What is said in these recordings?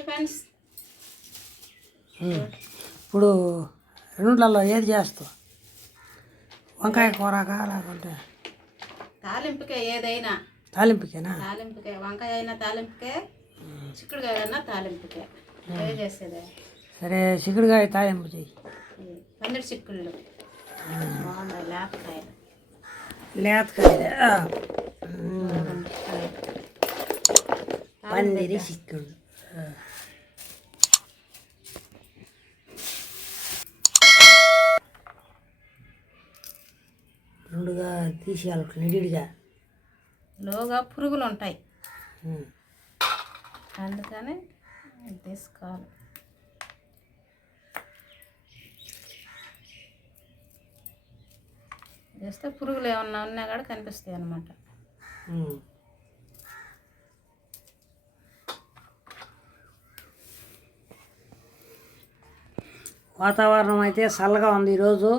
Hi friends ఇప్పుడు రెండులలో ఏది చేస్తావు? వంకాయ కూరగా లేకుంటే తాలింపుకే ఏదైనా. తాలింపుకేనా? తాలింపుకే. వంకాయ అయినా తాలింపుకే చిక్కుడుకాయ అయినా తాలింపుకే. చేసేదే. సరే చిక్కుడుకాయ తాలింపు చెయ్యి. పందిరి చిక్కుళ్ళు. లేపకాయ లేతకాయ పందిరి చిక్కుడు రెండుగా తీసేయాలి నిడిగా లోగా పురుగులు ఉంటాయి. అందుకని తీసుకోవాలి. చేస్తే పురుగులు ఏమన్నా ఉన్నా కూడా కనిపిస్తాయి అన్నమాట. వాతావరణం అయితే చల్లగా ఉంది ఈరోజు.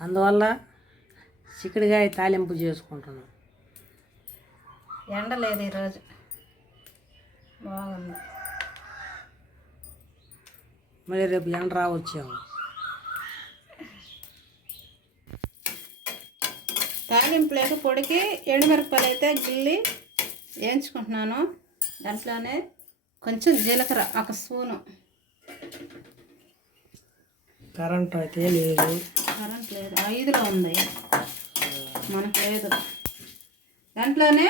అందువల్ల చిక్కుడుకాయ తాలింపు చేసుకుంటున్నాం. ఎండ లేదు ఈరోజు. బాగుంది. మళ్ళీ రేపు ఎండ రావచ్చేమో. తాలింపులేక పొడికి ఎండుమిరపకాయలు అయితే గిల్లి వేయించుకుంటున్నాను. దాంట్లోనే కొంచెం జీలకర్ర ఒక స్పూను. కరెంట్ అయితే లేదు. కరెంట్ లేదు. ఐదులో ఉంది. మనకు లేదు దాంట్లోనే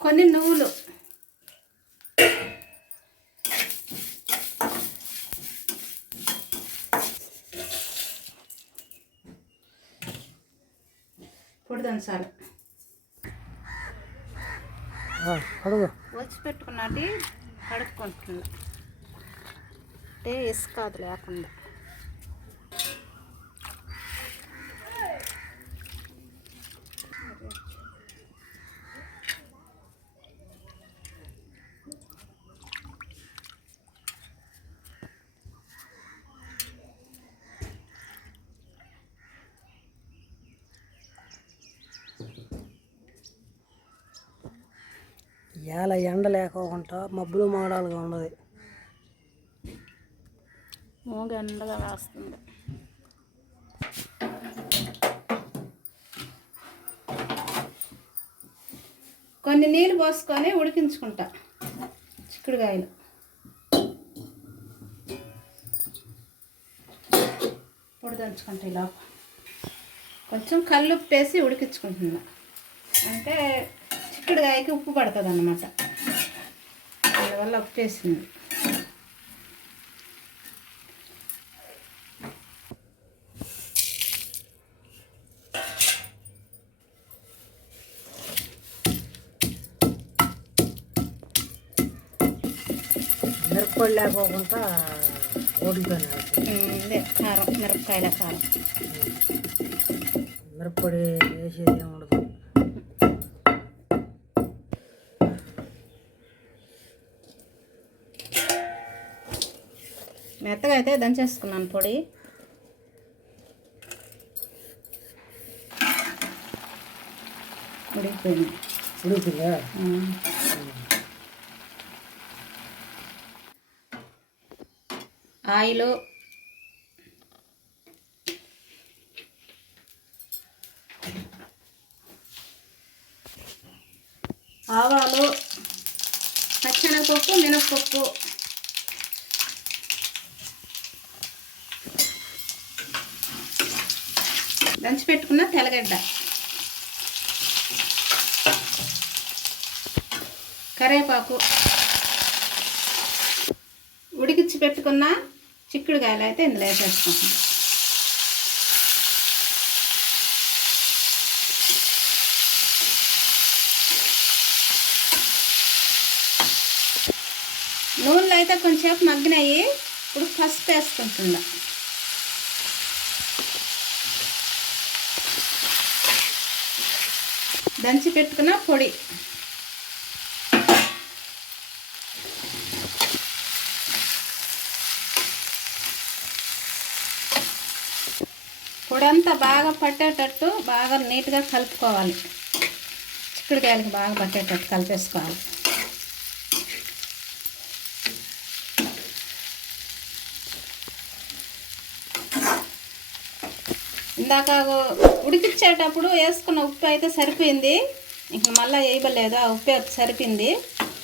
కొన్ని నువ్వులు. పొడి దంచాలి వచ్చి పెట్టుకున్నట్టు కడుక్కుంటున్నా అంటే ఇసుక అది లేకుండా. ఇవాళ ఎండ లేకుండా మబ్బులు మాడాలుగా ఉన్నది. మూగ ఎండగా వేస్తుంది. కొన్ని నీళ్ళు పోసుకొని ఉడికించుకుంటా చిక్కుడుకాయలు. పొడి దంచుకుంటా ఇలా కొంచెం కల్లుప్పు వేసి ఉడికించుకుంటున్నా. అంటే చిక్కుడుకాయకి ఉప్పు పడుతుంది అన్నమాట అందువల్ల ఉప్పు వేసింది. మిరప్పొడి లేకోకుండా ఓడిపోయిన ఇదే కారం మిరపకాయల కారం. మిరప్పొడి వేసేది ఉండదు. మెత్తగా అయితే దంచేసుకున్నాను పొడి. ఉడికిపోయింది. ఆయిలు. ఆవాలు పచ్చెనగపప్పు మినప్పప్పు. దంచి పెట్టుకున్న తెల్లగడ్డ. కరివేపాకు ఉడికిచ్చి పెట్టుకున్న చిక్కుడుకాయలు అయితే ఇందులో వేసేసుకుంటున్నాం. నూనెలో అయితే కొంచెంసేపు మగ్గినాయి. ఇప్పుడు పసుపు వేసుకుంటున్నా. దంచి పెట్టుకున్న పొడి. పొడంతా బాగా పట్టేటట్టు బాగా నీట్గా కలుపుకోవాలి. చిక్కుడుకాయలకి బాగా పట్టేటట్టు కలిపేసుకోవాలి. ఇందాక ఉడికిచ్చేటప్పుడు వేసుకున్న ఉప్పు అయితే సరిపోయింది. ఇంక మళ్ళీ వేయబలేదు ఆ ఉప్పు సరిపోయింది.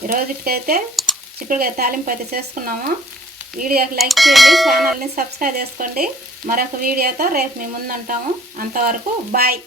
ఈ రోజుకైతే చిక్కుడుకాయ తాలింపు అయితే చేసుకున్నాము. వీడియోకి లైక్ చేయండి ఛానల్ని సబ్స్క్రైబ్ చేసుకోండి. మరొక వీడియోతో రేపు మేము ముందుంటాము అంతవరకు బాయ్.